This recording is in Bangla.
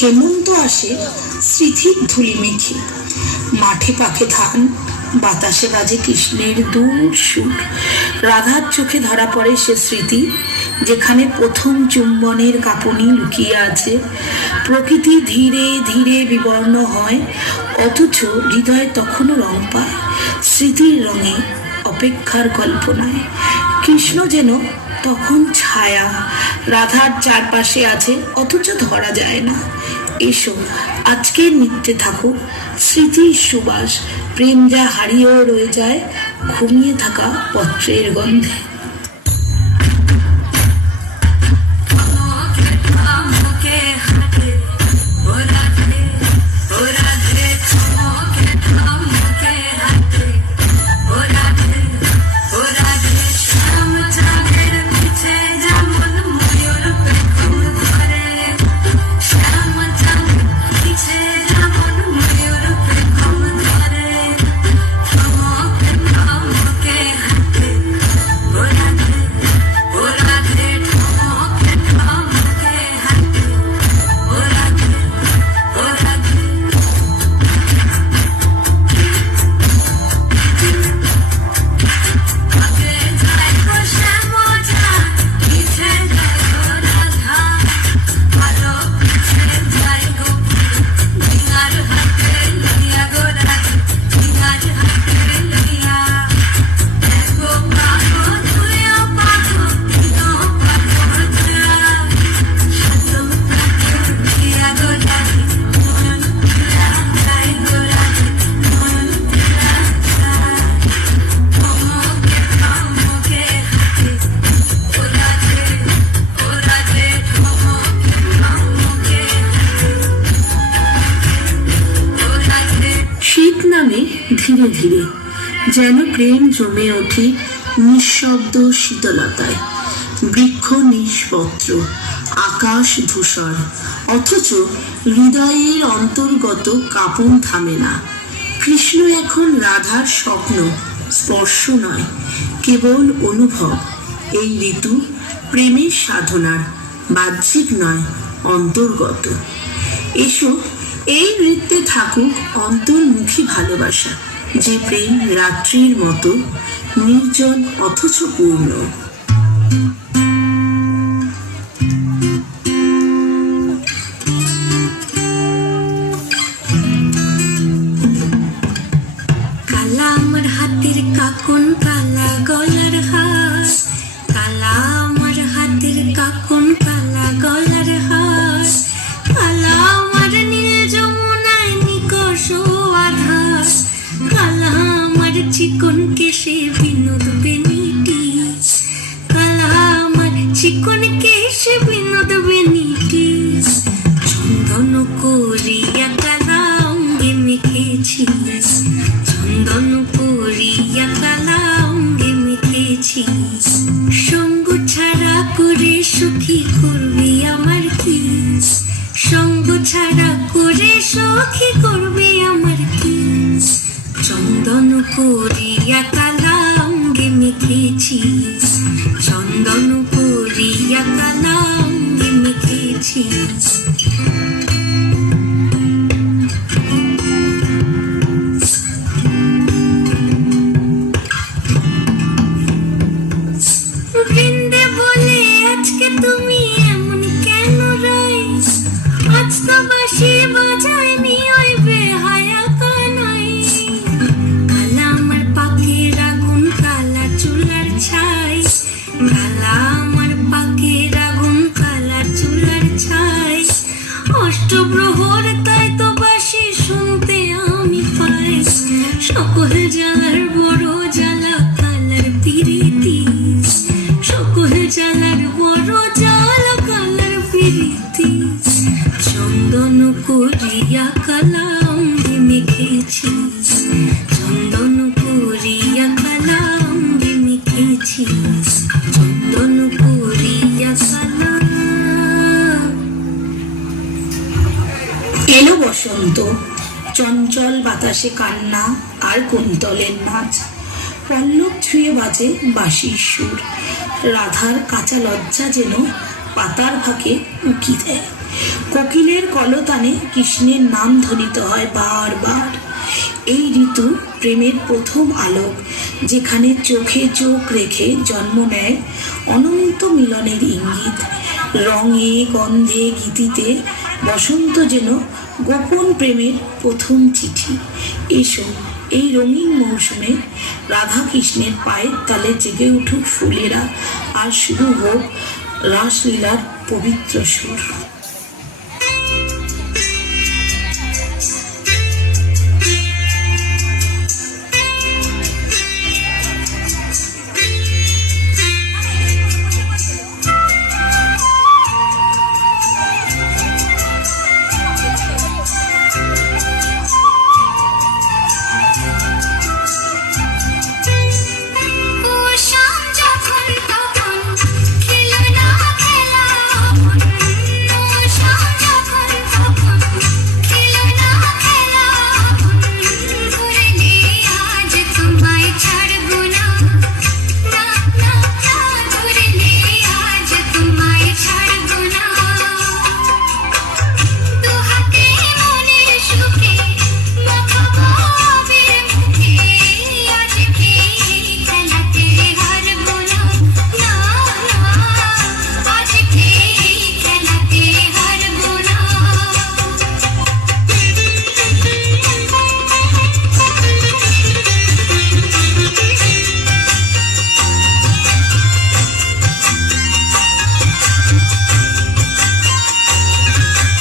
হেমন্ত আসে স্মৃতির ধুলি মেখে, মাঠে পাকে ধান, বাতাসে বাজে কৃষ্ণের দূর সুর। রাধার চোখে ধরা পড়ে সে স্মৃতি, যেখানে প্রথম চুম্বনের কাঁপুনি লুকিয়ে আছে। প্রকৃতি ধীরে ধীরে বিবর্ণ হয়, অথচ হৃদয় তখনও রং পায় স্মৃতির রঙে, অপেক্ষার কল্পনায়। কৃষ্ণ যেন তখন ছায়া, রাধার চারপাশে আছে অথচ ধরা যায় না। এসো আজকের নৃত্যে থাকুক স্মৃতির সুবাস, প্রেম যা হারিয়েও রয়ে যায় ঘুমিয়ে থাকা পত্রের গন্ধে। ধীরে ধীরে যেন প্রেম জমে ওঠে নিঃশব্দ শীতলতায়, বৃক্ষ নিষ্পত্র, আকাশ ধূসর, অথচ হৃদয়ের অন্তর্গত কাঁপন থামে না। কৃষ্ণ এখন রাধার স্বপ্ন, স্পর্শ নয়, কেবল অনুভব। এই ঋতু প্রেমের সাধনার, বাহ্যিক নয়, অন্তর্গত। এসো এই নৃত্যে থাকুক অন্তর্মুখী ভালোবাসা, যে প্রেম রাত্রির মতো নির্জন অথচ পূর্ণ। কালা আমার হাতের কাকন, কালা গলার হাস, কালা আমার হাতের কাকন, কালা গলার হাস, কালা আমার নীল যমুনায় নিকষ আধাস, কালা আমার চিকন কেশে বিনোদ বেনিটিস, কালা আমার চিকন কেশে বিনোদ বেনিটিস, চন্দন করিয়া কালা অঙ্গে মেখেছিস, চন্দন করিয়া কালা অঙ্গে মেখেছিস, সঙ্গ ছাড়া করে সুখী করবি আমার কিস, সঙ্গ ছাড়া করে সখী করবে আমার কিস, চন্দন করিয়া কালা অঙ্গে মেখেছিস, চন্দন করিয়া কালা অঙ্গে মেখেছিস। বৃন্দে বলে আজকে তুমি এমন কেন রাইস, আজ তো বাঁশি বাজায়নি ওই বেহায়া কানাই, কালা আমার পাখির আগুন, কালা চুলার ছাই, কালা আমার পাখির আগুন, কালা চুলার ছাই, অষ্টপ্রহর তাই তো বাঁশি শুনতে আমি পাই, সকল জ্বালার বড় জ্বালা কালার পিরিতি, সকল জ্বালার বড় জ্বালা কালার পিরিতি, চন্দন করিয়া কালা অঙ্গে মেখেছিস, চন্দন করিয়া কালা অঙ্গে মেখেছিস, চন্দন করিয়া কালা। এলো বসন্ত, চঞ্চল বাতাসে কান্না আর কুন্তলের নাচ, পল্লব ছুঁয়ে বাজে বাঁশির সুর, রাধার কাঁচা লজ্জা যেন পাতার ফাঁকে উকি দেয়। কোকিলের কলতানে কৃষ্ণের নাম ধ্বনিত হয় বারবার। এই ঋতু প্রেমের প্রথম আলোক, যেখানে চোখে চোখ রেখে জন্ম নেয় অনন্ত মিলনের ইঙ্গিত। রঙে গন্ধে গীতিতে বসন্ত যেন গোপন প্রেমের প্রথম চিঠি। এসো, এই রঙিন মৌসুমে রাধা কৃষ্ণের পায়ের তালে জেগে উঠুক ফুলেরা, আর শুরু হোক রাসলীলার পবিত্র সুর।